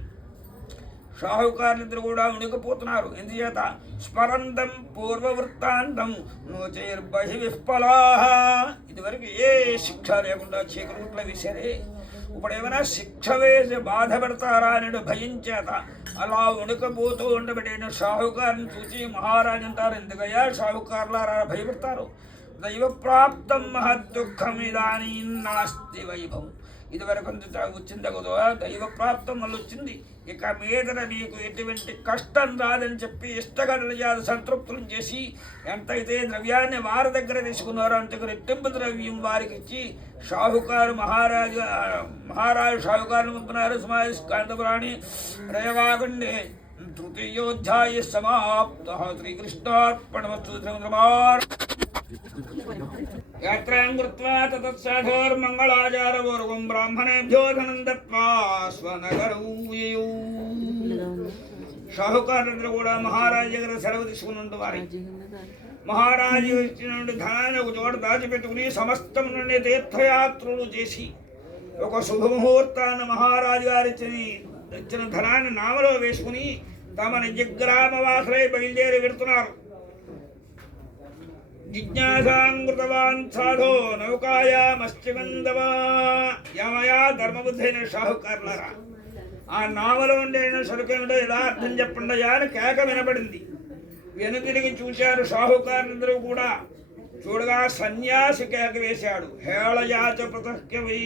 షాహుకారులిద్దరు కూడా ఉనికిపోతున్నారు. ఎందుచేత స్మరంతం పూర్వవృత్తాంతం నోచైర్బహి విఫలాహ. ఇదివరకు ఏ శిక్ష లేకుండా చీకరుట్ల వేశారే, ఇప్పుడు ఏమైనా శిక్ష వేసి బాధ పెడతారా అనే భయం చేత అలా ఉణికపోతూ ఉండబడిన షాహుకారుని చూసి మహారాజు అంటారు, ఎందుకయ్యా షాహుకారులారా భయపడతారు? దైవప్రాప్తం మహద్దుఃఖం ఇదానీ నాస్తి వైభవం. ఇదివరకు వచ్చింది కదా, దైవప్రాప్తం వల్ల వచ్చింది. ఇక మీదట మీకు ఎటువంటి కష్టం రాదని చెప్పి ఇష్టగల సంతృప్తులను చేసి ఎంతైతే ద్రవ్యాన్ని వారి దగ్గర తీసుకున్నారో అంతకు రెట్టింపు ద్రవ్యం వారికి ఇచ్చి మహారాజు షాహుకారుని పంపినారు. సమాధి స్కందపురాణి రేవాగుండే తృతీయోధ్యాయ సమాప్త. శ్రీకృష్ణార్పణమస్తు. యాత్రాం కృత్వా తతత్సాధోర్మంగళాచారపూర్వకం బ్రాహ్మణేభ్యో ధనం దత్వా స్వనగరౌ యయౌ. షాహుకారులందరూ కూడా మహారాజు దగ్గర సెలవు తీసుకున్నట్టు వారి మహారాజు ఇచ్చినటువంటి ధనాన్ని ఒక చోట దాచిపెట్టుకుని సమస్తం నుండి తీర్థయాత్రలు చేసి ఒక శుభముహూర్తాన్ని మహారాజు గారు ఇచ్చిన ధనాన్ని నామలో వేసుకుని తమ నిజగ్రామవాసులై బయలుదేరి పెడుతున్నారు. జిజ్ఞాసాంకృతవాన్ సాధో నౌకాయామశ్చిగంధవా. యమయా ధర్మబుద్ధైన షాహుకారులారా, ఆ నావలో ఉండే సరుకేమిటో ఎలా అర్థం చెప్పండి అని కేక వినబడింది. వెనుతిరిగి చూశారు షాహుకారులందరూ కూడా. చూడగా సన్యాసి కేక వేశాడు. హేళయాచ ప్రతక్యవై.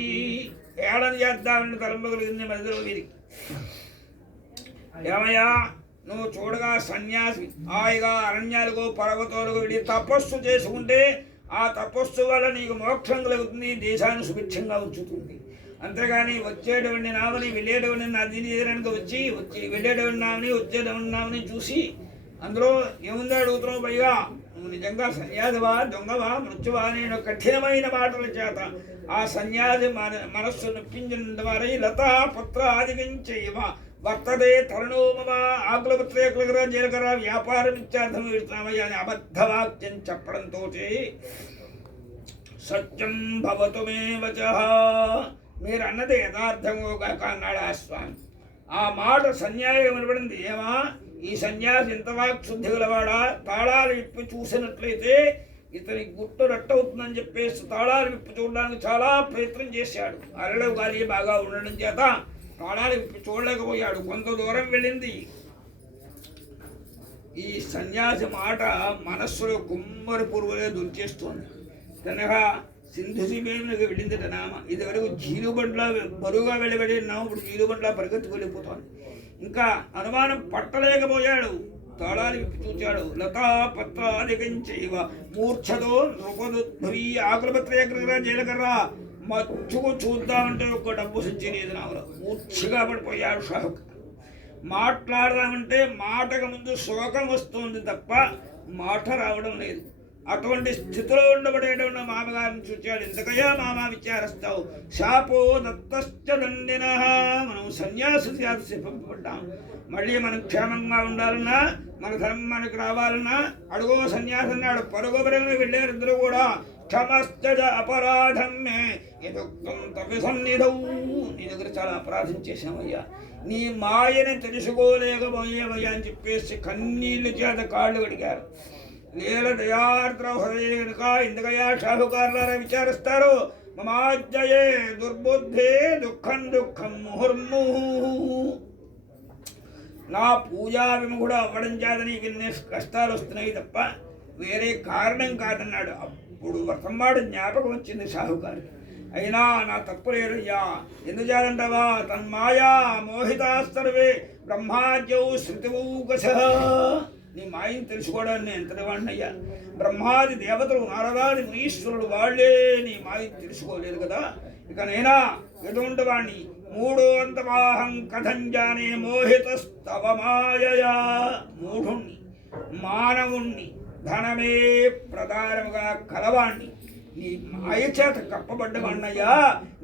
హేళన చేద్దామని తలంపు కలిగింది మధ్యలో వీరికి. ఏమయ్యా, నువ్వు చూడగా సన్యాసి హాయిగా అరణ్యాలకు పర్వతాలకు వెళ్ళి తపస్సు చేసుకుంటే ఆ తపస్సు వల్ల నీకు మోక్షం కలుగుతుంది, దేశాన్ని సుభిక్షంగా ఉంచుతుంది. అంతేగాని వచ్చేటువంటి నామని వెళ్ళేటువంటి నదిని తీరానికి వచ్చి వెళ్ళేటువంటి నామని వచ్చేటువంటి నామని చూసి అందులో ఏముందో అడుగుతున్నావు. పైగా నువ్వు నిజంగా సన్యాసివా, దొంగవా, మృత్యువా నేను కఠినమైన మాటల చేత ఆ సన్యాసి మనస్సు నొప్పించిన వారై లతా పత్ర ఆదిగించేవా వర్తదే తరుణో మమ. ఆకుల పుత్రేకుల జీలకర్ర వ్యాపారం ఇత్యార్థం పెడుతున్నామయ్యా అని అబద్ధవాక్యం చెప్పడంతో సత్యం భవతు మే వచః. మీరు అన్నది యథార్థంగా కాక అన్నాడు ఆ స్వామి. ఆ మాట సన్యాసి వినబడింది. ఏమా, ఈ సన్యాసి ఇంత వాక్శుద్ధి గలవాడా? తాళాలు విప్పి చూసినట్లయితే ఇతని గుట్టు రట్టవుతుందని చెప్పేసి తాళాలు విప్పి చూడడానికి చాలా ప్రయత్నం చేశాడు. అరలో గాలి బాగా ఉండడం చేత తాళాలు విప్పి చూడలేకపోయాడు. కొంత దూరం వెళ్ళింది. ఈ సన్యాసి మాట మనస్సులో కుమ్మరి పురుగులే దుర్చేస్తోంది. కనుక సింధు శిబేరునికి వెళ్ళింది నామ. ఇదివరకు జీలుబండ్లా బరువుగా వెళ్ళబడినాము, ఇప్పుడు జీలుబండ్లా పరిగెత్తుకు వెళ్ళిపోతోంది. ఇంకా అనుమానం పట్టలేకపోయాడు. తాళాలు విప్పి చూచాడు. లతా పత్రాదికంచైవ మూర్ఛతో నృపదుద్భవి. ఆకుల పత్ర జీలకర్ర మచ్చుకు చూద్దామంటే ఒక డబ్బు సంచి లేదు నామలో. మూర్ఛగా పడిపోయాడు షాహుక్. మాట్లాడదామంటే మాటకు ముందు శోకం వస్తుంది తప్ప మాట రావడం లేదు. అటువంటి స్థితిలో ఉండబడేటువంటి మామగారిని చూచాడు. ఎందుకయ్యా మామ విచారిస్తావు? శాపో దత్తశ్చ దండిన. మనం సన్యాసి పంపబడ్డాం. మళ్ళీ మనం క్షేమంగా ఉండాలన్నా, మన ధర్మం మనకు రావాలన్నా అడుగో సన్యాసి అన్నాడు. పరుగుబరిని వెళ్ళారు ఇద్దరు కూడా. క్షమశ్చ అపరాధం మే ఎదుక్తం తవ్య సన్నిధవు. నీ దగ్గర చాలా అపరాధం చేశామయ్యా, నీ మాయని తెలుసుకోలేకపోయామయ్యా అని చెప్పేసి కన్నీళ్ళు చేత కాళ్ళు కడిగారు. లీల దయార్ద్ర హృదయ కనుక ఎందుకయ్యా షాహుకారులారా విచారిస్తారు? మమాజ్యయే దుర్బుద్ధే దుఃఖం దుఃఖం ముహుర్ముహు. నా పూజా విముఖుడు అవ్వడం చేత నీకు ఇన్ని కష్టాలు వస్తున్నాయి తప్ప వేరే కారణం కాదన్నాడు. అప్పుడు వ్రతంవాడు జ్ఞాపకం వచ్చింది షాహుకారికి. అయినా నా తప్పు లేదయ్యా, ఎందుచేదంటావా? తన్మాయా మోహితాస్తర్వే బ్రహ్మాద్యౌ శృతివూకశ. నీ మాయని తెలుసుకోవడానికి నేను ఎంతటి వాడినయ్యా? బ్రహ్మాది దేవతలు నారదాది మునీశ్వరుడు వాళ్లే నీ మాయని తెలుసుకోలేదు కదా. ఇక నేనా ఎటువంటి వాణ్ణి? మూడో అంతమాహం కథం జానే మోహితస్తవ మాయయా. మూఢుణ్ణి, మానవుణ్ణి, ధనమే ప్రధానముగా కలవాణ్ణి, నీ మాయ చేత కప్పబడ్డవాణ్ణయ్యా.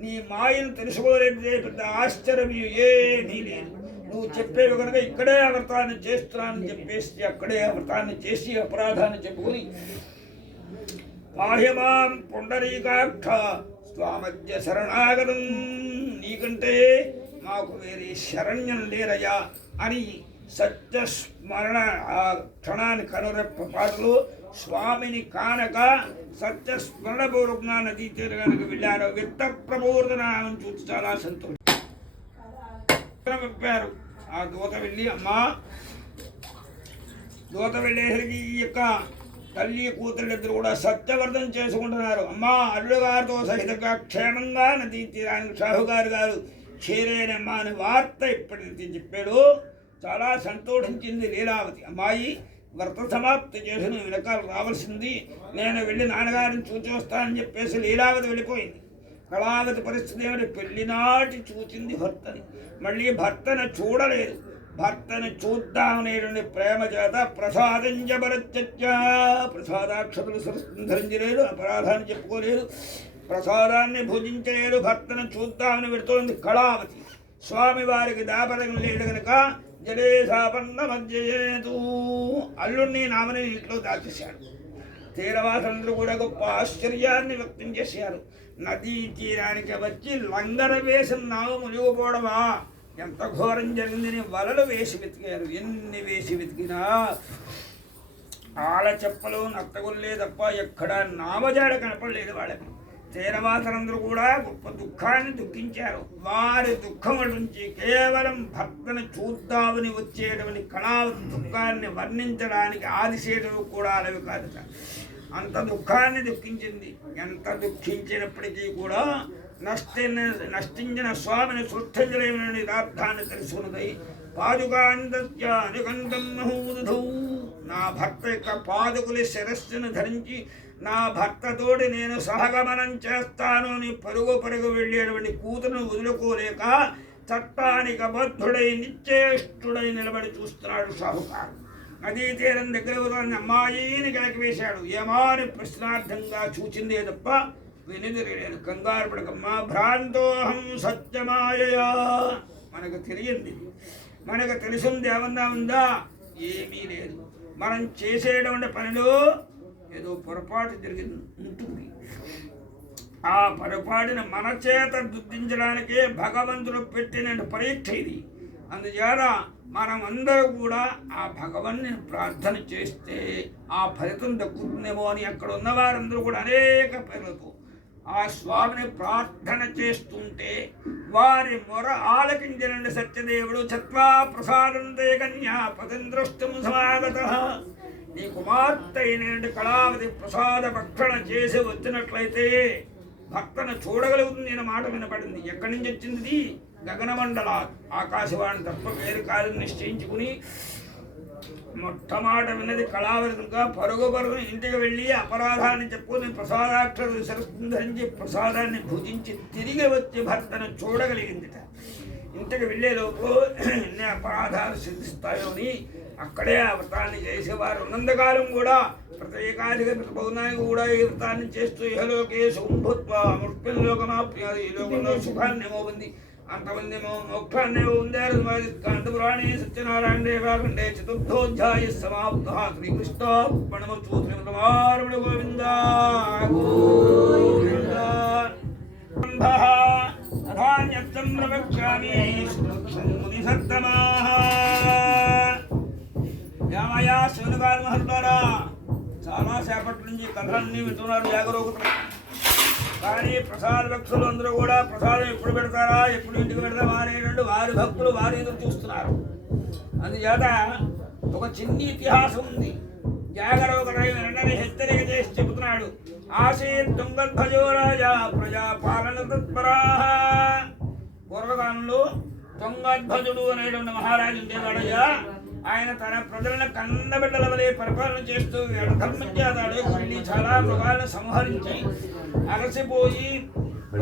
నీ మాయను తెలుసుకోలేదే పెద్ద ఆశ్చర్యం ఏమీ లేదు. నువ్వు చెప్పేవి కనుక ఇక్కడే అవ్రతాన్ని చేస్తున్నానని చెప్పేసి అక్కడే అవ్రతాన్ని చేసి అపరాధాన్ని చెప్పుకొని పాహ్యమాం పుండరీకాక్ష స్వామధ్య శరణాగతం, నీకంటే మాకు వేరే శరణ్యం లేరయ్యా అని సత్యస్మరణ ఆ క్షణాన్ని కనురెప్ప పాటలు స్వామిని కానక సత్యస్మరణపూర్వకంగా నదీ తీరగానికి వెళ్ళారు. విత్త ప్రబోధనాన్ని చూసి చాలా సంతోషం చెప్పారు. ఆ దూత వెళ్ళి అమ్మా, దూత వెళ్ళేసరికి ఈ యొక్క తల్లి కూతురిద్దరు కూడా సత్యవర్ధం చేసుకుంటున్నారు. అమ్మా, అల్లుడు గారితో సహితంగా క్షేమంగా నదీ తీరానికి షాహుగారు గారు చేరేనమ్మా అని వార్త ఇప్పటికీ చెప్పాడు. చాలా సంతోషించింది లీలావతి. అమ్మాయి, వ్రత సమాప్తి చేసి నువ్వు వెనకాల రావాల్సింది, నేను వెళ్ళి నాన్నగారిని చూచి వస్తానని చెప్పేసి లీలావతి వెళ్ళిపోయింది. కళావతి పరిస్థితి ఏమిటి? పెళ్లినాటి చూచింది భర్తని, మళ్ళీ భర్తను చూడలేదు. భర్తను చూద్దామనేటువంటి ప్రేమ చేత ప్రసాదం జబరత్య, ప్రసాదాక్షతలు ధరించలేదు, అపరాధాన్ని చెప్పుకోలేదు, ప్రసాదాన్ని భుజించలేదు. భర్తను చూద్దామని పెడుతోంది కళావతి. స్వామివారికి దాపదం లేదు కనుక జడేశాపన్న మధ్యయేతు, అల్లుణ్ణి నామని ఇంట్లో దాచేశాడు. తీరవాసులందరూ కూడా గొప్ప ఆశ్చర్యాన్ని వ్యక్తం చేశారు. నదీ తీరానికి వచ్చి లంగర వేసిన నావు మునిగిపోవడమా, ఎంత ఘోరం జరిగిందని వలలు వేసి వెతికారు. ఎన్ని వేసి వెతికినా ఆల చెప్పలు నత్తగుల్లే తప్ప ఎక్కడా నామజాడ కనపడలేదు వాళ్ళకి. తీరవాసులందరూ కూడా గొప్ప దుఃఖాన్ని దుఃఖించారు. వారి దుఃఖం నుంచి కేవలం భర్తను చూద్దామని వచ్చేటువంటి కళావతి దుఃఖాన్ని వర్ణించడానికి ఆదిశేషుడు కూడా అలవి కాదట. అంత దుఃఖాన్ని దుఃఖించింది. ఎంత దుఃఖించినప్పటికీ కూడా నష్టించిన స్వామిని సృష్టించలేమని యథార్థాన్ని తెలుసుకున్నది. పాదుకాంతం నహూదు, నా భర్త యొక్క పాదుకులి శిరస్సును ధరించి నా భర్తతోటి నేను సహగమనం చేస్తాను అని పరుగు పరుగు వెళ్ళేటువంటి కూతురును వదులుకోలేక చట్టానికి బద్ధుడై నిశ్చేష్టుడై నిలబడి చూస్తున్నాడు షాహుకారు. నదీ తీరం దగ్గర అమ్మాయిని కేకవేశాడు. ఏమాని ప్రశ్నార్థంగా చూచిందే తప్ప వినిదిరలేదు. కంగారు పడకమ్మా, భ్రాంతోహం సత్యమాయయా. మనకు తెలియంది, మనకు తెలిసింది ఏమన్నా ఉందా? ఏమీ లేదు. మనం చేసేటువంటి పనిలో ఏదో పొరపాటు జరిగింది ఉంటుంది. ఆ పొరపాటుని మన చేత గుర్తించడానికే భగవంతుడు పెట్టిన పరీక్ష ఇది. అందుచేత మనం అందరూ కూడా ఆ భగవన్ని ప్రార్థన చేస్తే ఆ ఫలితం దక్కుతుందేమో అని అక్కడ ఉన్న వారందరూ కూడా అనేక పేర్లతో ఆ స్వామిని ప్రార్థన చేస్తుంటే వారి మొర ఆలకించిన సత్యదేవుడు చత్వా ప్రసాదంతే కన్యా పతంద్రష్టము సమాగత. నీ కుమార్తె అయిన కళావతి ప్రసాద భక్షణ చేసి వచ్చినట్లయితే భక్తను చూడగలుగుతుంది అనే మాట వినపడింది. ఎక్కడి నుంచి వచ్చింది? గగనమండల ఆకాశవాణి తప్ప వేరు కార్యం నిశ్చయించుకుని మొట్టమాట విన్నది కళావతి కనుక పరుగు పరుగు ఇంటికి వెళ్ళి అపరాధాన్ని చెప్పుకుని ప్రసాదాక్షరు సరస్సును ధరించి ప్రసాదాన్ని భుజించి తిరిగి వచ్చి భర్తను చూడగలిగిందిట. ఇంటికి వెళ్ళేలోపు ఎన్ని అపరాధాలు సిద్ధిస్తాయో అని అక్కడే ఆ వ్రతాన్ని చేసేవారు ఉన్నంతకాలం కూడా ప్రతి ఏకాధిక ప్రతి పౌర్ణానికి కూడా ఈ వ్రతాన్ని చేస్తూ ఇహలోకే శుభత్వ ముష్పిలోకమాప్యాది, ఈ లోకంలో సుఖాన్ని ఏమవుంది అంతమంది మోక్షాన్ని ఉందారు. కాంతపురాణే సత్యనారాయణ దేవాఖండే చతుర్థోధ్యాయ సమాప్త. శ్రీకృష్ణార్పణమస్తు. శ్రీమద్రమారమణ గోవింద గోవింద. అధాన్యత్తం ప్రవక్ష్యామి మునిసత్తమాః. యామయా శివనగారు మహర్తారా చాలా సేపటి నుంచి కథలన్నీ వింటున్నారు జాగరూకత. కానీ ప్రసాద భక్తులు అందరూ కూడా ప్రసాదం ఎప్పుడు పెడతారా, ఎప్పుడు ఇంటికి పెడతామా అనేటువంటి వారి భక్తులు వారి ఎదురు చూస్తున్నారు. అందుచేత ఒక చిన్న ఇతిహాసం ఉంది. జాగరూకత వెంటనే హెచ్చరిక చేసి చెబుతున్నాడు. ఆసీత్ తుంగధ్వజో రాజా ప్రజాపాలన తత్పరా. పూర్వకాలంలో తుంగధ్వజుడు అనేటువంటి మహారాజు ఉండేవాడయ్యా. ఆయన తన ప్రజలను కన్నబిడ్డల వలె పరిపాలన చేస్తూ ధర్మం చేతాడు. మళ్ళీ చాలా మృగాలను సంహరించి అలసిపోయి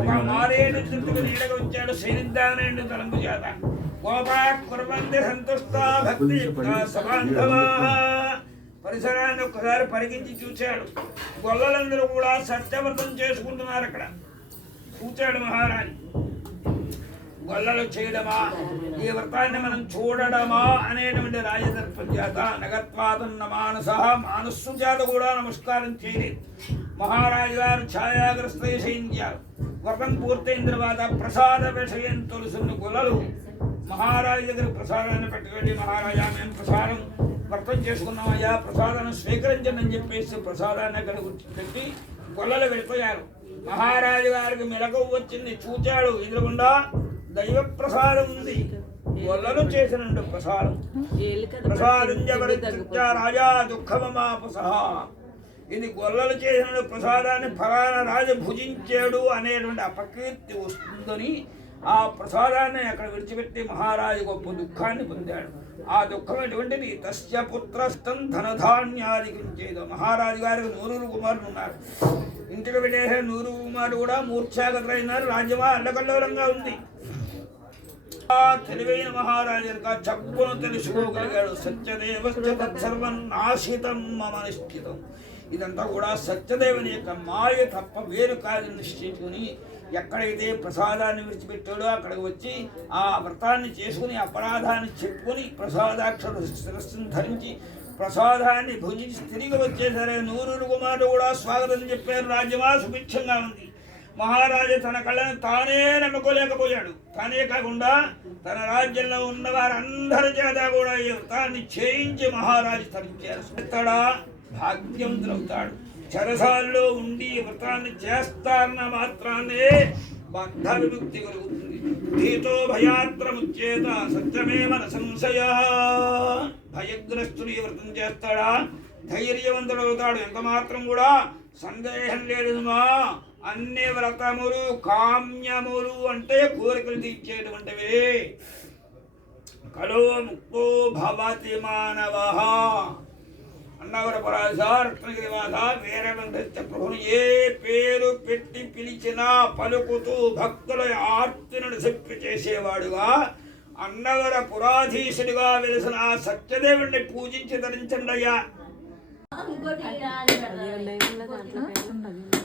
ఒక మారేడు చెట్టుకు నీడగా వచ్చాడు. శ్రీనిద్దానేడు తలంపు చేత గోపా కుర్వంతి సంతుష్ట భక్తి సమాంధవా. పరిసరాన్ని ఒక్కసారి పరిగించి చూశాడు. గొల్లలందరూ కూడా సత్యవ్రతం చేసుకుంటున్నారు. అక్కడ చూచాడు మహారాజు. గొల్లలు చేయడమా, ఈ వ్రతాన్ని మనం చూడడమా అనేటువంటి రాజదర్పం చేత నగత్వాదన్న మానస్సు చేత కూడా నమస్కారం చేయలేదు. మహారాజు గారు ఛాయాగ్రస్త చేయించారు. వ్రతం పూర్తయిన తర్వాత ప్రసాద విషయం తెలుసున్న గొల్లలు మహారాజు దగ్గర ప్రసాదాన్ని పెట్టుకెళ్ళి, మహారాజా మేము ప్రసాదం వ్రతం చేసుకున్నామయ్యా, ప్రసాదాన్ని స్వీకరించండి అని చెప్పేసి ప్రసాదాన్ని అక్కడ పెట్టి గొల్లలు వెళ్ళిపోయారు. మహారాజు గారికి మెలకువ వచ్చింది. చూచాడు, ఎదురుగుండా దైవ ప్రసాదం ఉంది. గొల్లలు చేసిన ప్రసాదం. ప్రసాదం రాజా దుఃఖమాపసహ. ఇది గొల్లలు చేసిన ప్రసాదాన్ని ఫలానా రాజు భుజించాడు అనేటువంటి అపకీర్తి వస్తుందని ఆ ప్రసాదాన్ని అక్కడ విడిచిపెట్టి మహారాజు గొప్ప దుఃఖాన్ని పొందాడు. ఆ దుఃఖం ఎటువంటిది? తస్య పుత్రస్థం ధనధాన్యాదికం చేదు. మహారాజు గారికి 100 కుమారులు ఉన్నారు. ఇంటికి పెట్టేసే 100 కుమారులు కూడా మూర్ఛాగతులైనారు. రాజ్యమా అల్లకల్లోలంగా ఉంది. తెలివైన మహారాజు చప్పును తెలుసుకోగలిగాడు. సత్యదేవస్య తత్సర్వం నాశితం మమ నిశ్చితం. ఇదంతా కూడా సత్యదేవుని యొక్క మాయ తప్ప వేరు కాదని నిశ్చయించుకుని ఎక్కడైతే ప్రసాదాన్ని విడిచిపెట్టాడో అక్కడికి వచ్చి ఆ వ్రతాన్ని చేసుకుని అపరాధాన్ని చెప్పుకొని ప్రసాదాక్షర శిరస్సును ధరించి ప్రసాదాన్ని భుజించి తిరిగి వచ్చేసరే 100 కుమారులు కూడా స్వాగతం చెప్పారు. రాజ్యమా సుభిక్షంగా ఉంది. మహారాజు తన కళ్ళను తానే నమ్ముకోలేకపోయాడు. తానే కాకుండా తన రాజ్యంలో ఉన్న వారందరి చేత కూడా ఈ వ్రతాన్ని చేయించి మహారాజు తరించారు. భాగ్యవంతులవుతాడు. చెరసాల్లో ఉండి వ్రతాన్ని చేస్తారన్న మాత్రాన్నే బంధ విముక్తి కలుగుతుంది. భీతో భయాత్రముచ్చేత సత్యమేవ న సంశయ. భయగ్రస్తుడు ఈ వ్రతం చేస్తాడా ధైర్యవంతుడు అవుతాడు. ఎంత మాత్రం కూడా సందేహం లేదు. అన్ని వ్రతములు కామ్యములు అంటే కోరికలు తీర్చేటువంటివి. కలో ముక్తో భవతి మానవః. అన్నవరపరాజ రత్నగిరివాస వీరభద్ర ప్రభుని ఏ పేరు పెట్టి పిలిచినా పలుకుతూ భక్తుల ఆర్తిని చెప్పి చేసేవాడుగా అన్నవర పురాధీశుడిగా వెలిసిన ఆ సత్యదేవుడిని పూజించి ధరించండి అయ్యా.